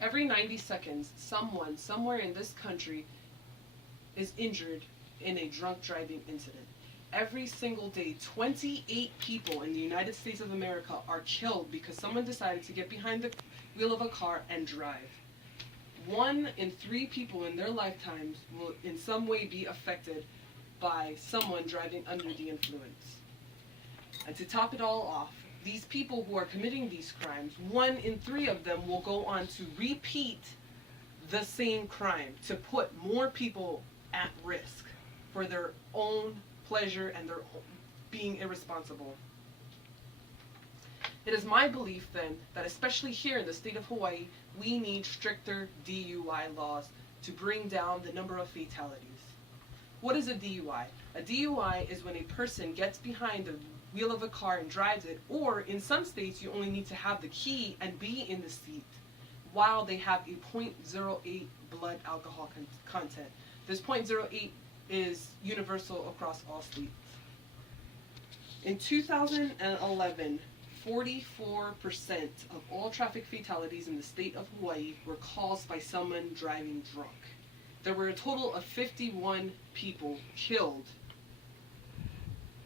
Every 90 seconds, someone somewhere in this country is injured in a drunk driving incident. Every single day, 28 people in the United States of America are killed because someone decided to get behind the wheel of a car and drive. 1 in 3 people in their lifetimes will in some way be affected by someone driving under the influence. And to top it all off, these people who are committing these crimes, 1 in 3 of them will go on to repeat the same crime, to put more people at risk for their own pleasure and their being irresponsible. It is my belief then that especially here in the state of Hawaii, we need stricter DUI laws to bring down the number of fatalities. What is a DUI? A DUI is when a person gets behind the wheel of a car and drives it, or in some states you only need to have the key and be in the seat while they have a 0.08 blood alcohol content. This 0.08 is universal across all states. In 2011, 44% of all traffic fatalities in the state of Hawaii were caused by someone driving drunk. There were a total of 51 people killed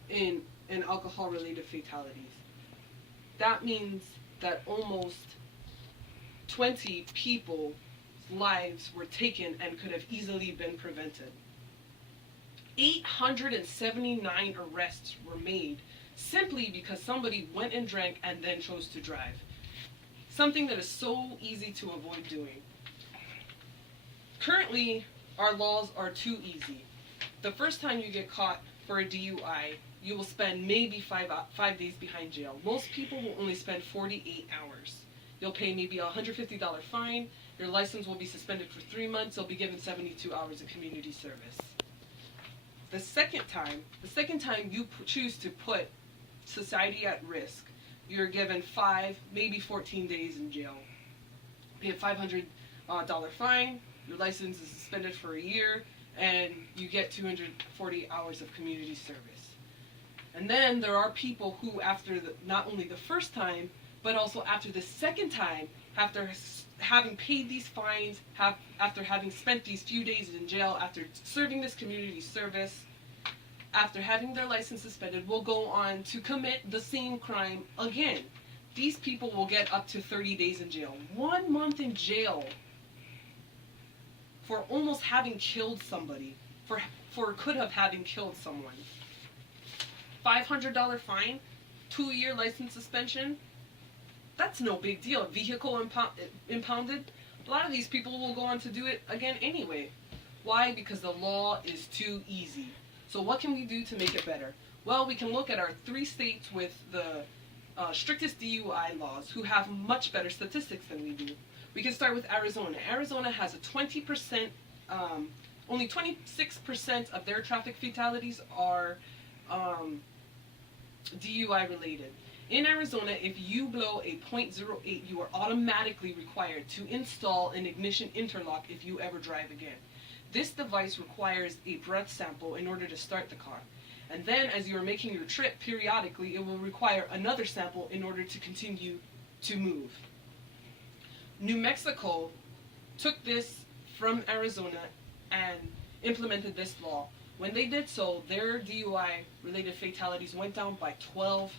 in alcohol-related fatalities. That means that almost 20 people's lives were taken and could have easily been prevented. 879 arrests were made simply because somebody went and drank and then chose to drive. Something that is so easy to avoid doing. Currently, our laws are too easy. The first time you get caught for a DUI, you will spend maybe 5 days behind jail. Most people will only spend 48 hours. You'll pay maybe a $150 fine. Your license will be suspended for 3 months. You'll be given 72 hours of community service. The second time you choose to put society at risk, you're given 5, maybe 14 days in jail. Pay a $500 fine. Your license is suspended for a year, and you get 240 hours of community service. And then there are people who, after not only the first time, but also after the second time, after having paid these fines, after having spent these few days in jail, after serving this community service, after having their license suspended, will go on to commit the same crime again. These people will get up to 30 days in jail. 1 month in jail for almost having killed somebody, for could have having killed someone. $500 fine, 2-year license suspension. That's no big deal. Vehicle impounded. A lot of these people will go on to do it again anyway. Why? Because the law is too easy. So what can we do to make it better? Well, we can look at our 3 states with the strictest DUI laws who have much better statistics than we do. We can start with Arizona. Arizona has a 20%, only 26% of their traffic fatalities are DUI related. In Arizona, if you blow a .08, you are automatically required to install an ignition interlock if you ever drive again. This device requires a breath sample in order to start the car. And then as you are making your trip, periodically it will require another sample in order to continue to move. New Mexico took this from Arizona and implemented this law. When they did so, their DUI-related fatalities went down by 12%.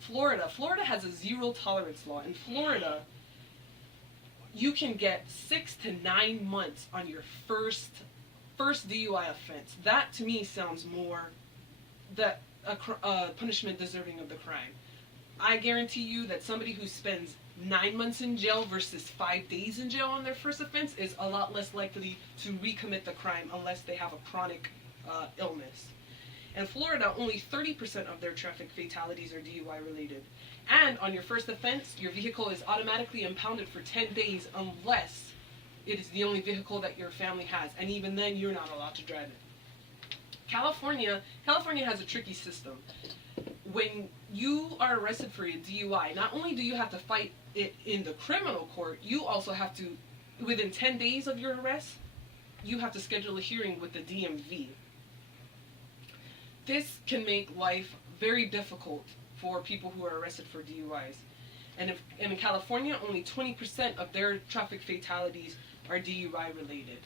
Florida has a zero-tolerance law. In Florida, you can get 6 to 9 months on your first DUI offense. That, to me, sounds more that a punishment deserving of the crime. I guarantee you that somebody who spends 9 months in jail versus 5 days in jail on their first offense is a lot less likely to recommit the crime unless they have a chronic illness. In Florida, only 30% of their traffic fatalities are DUI related. And on your first offense, your vehicle is automatically impounded for 10 days unless it is the only vehicle that your family has. And even then, you're not allowed to drive it. California has a tricky system. When you are arrested for a DUI, not only do you have to fight it in the criminal court, you also have to, within 10 days of your arrest, you have to schedule a hearing with the DMV. This can make life very difficult for people who are arrested for DUIs. And in California, only 20% of their traffic fatalities are DUI related.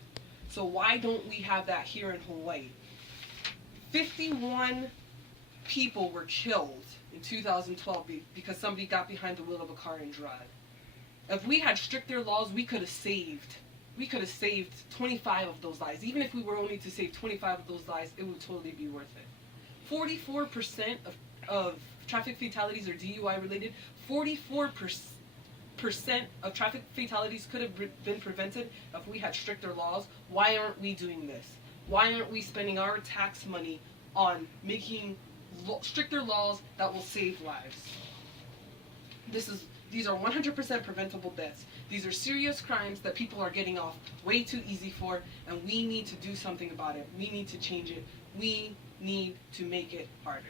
So why don't we have that here in Hawaii? 51 people were killed in 2012 because somebody got behind the wheel of a car and drove. If we had stricter laws, we could have saved 25 of those lives. Even if we were only to save 25 of those lives, it would totally be worth it. 44% of traffic fatalities are DUI related. 44% of traffic fatalities could have been prevented if we had stricter laws. Why aren't we doing this? Why aren't we spending our tax money on making stricter laws that will save lives? These are 100% preventable deaths. These are serious crimes that people are getting off way too easy for, and we need to do something about it. We need to change it. We need to make it harder.